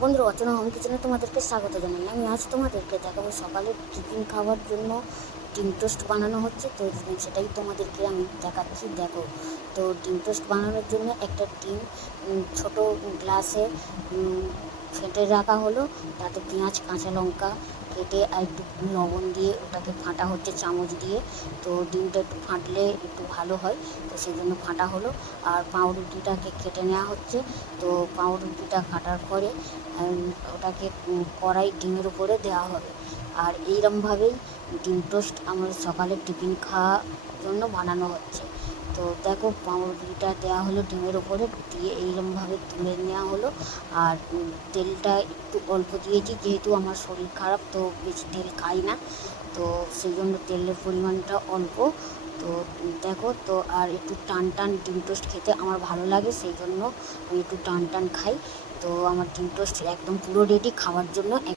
বন্ধুরা, অচেনা হোম কিচেনে তোমাদেরকে স্বাগত জানাই। আমি আজ তোমাদেরকে দেখাবো সকালে টিফিন খাওয়ার জন্য ডিম টোস্ট বানানো হচ্ছে। তো সেটাই তোমাদেরকে আমি দেখাচ্ছি, দেখো। তো ডিম টোস্ট বানানোর জন্য একটা ডিম ছোটো গ্লাসে ফেটে রাখা হলো, তাতে পেঁয়াজ কাঁচা লঙ্কা কেটে আর একটু লবণ দিয়ে ওটাকে ফাটা হচ্ছে চামচ দিয়ে। তো ডিমটা একটু ফাটলে একটু ভালো হয়, তো সেই জন্য ফাটা হলো। আর পাউরুটিটাকে কেটে নেওয়া হচ্ছে। তো পাউরুটিটা কাটার পরে ওটাকে কড়াই ডিমের উপরে দেওয়া হবে। আর এইরকমভাবেই ডিম টোস্ট আমার সকালের টিফিন খাওয়ার জন্য বানানো হচ্ছে। তো দেখো, পাউরুটিটা দেওয়া হলো ডিমের উপরে দিয়ে এইরকমভাবে তুলে নেওয়া হলো। আর তেলটা একটু অল্প দিয়েছি, যেহেতু আমার শরীর খারাপ, তো বেশি তেল খাই না, তো সেই জন্য তেলের পরিমাণটা অল্প। তো দেখো, তো আর একটু টান টান ডিম টোস্ট খেতে আমার ভালো লাগে, সেই জন্য আমি একটু টান টান খাই। তো আমার ডিম টোস্ট একদম পুরো রেডি খাওয়ার জন্য।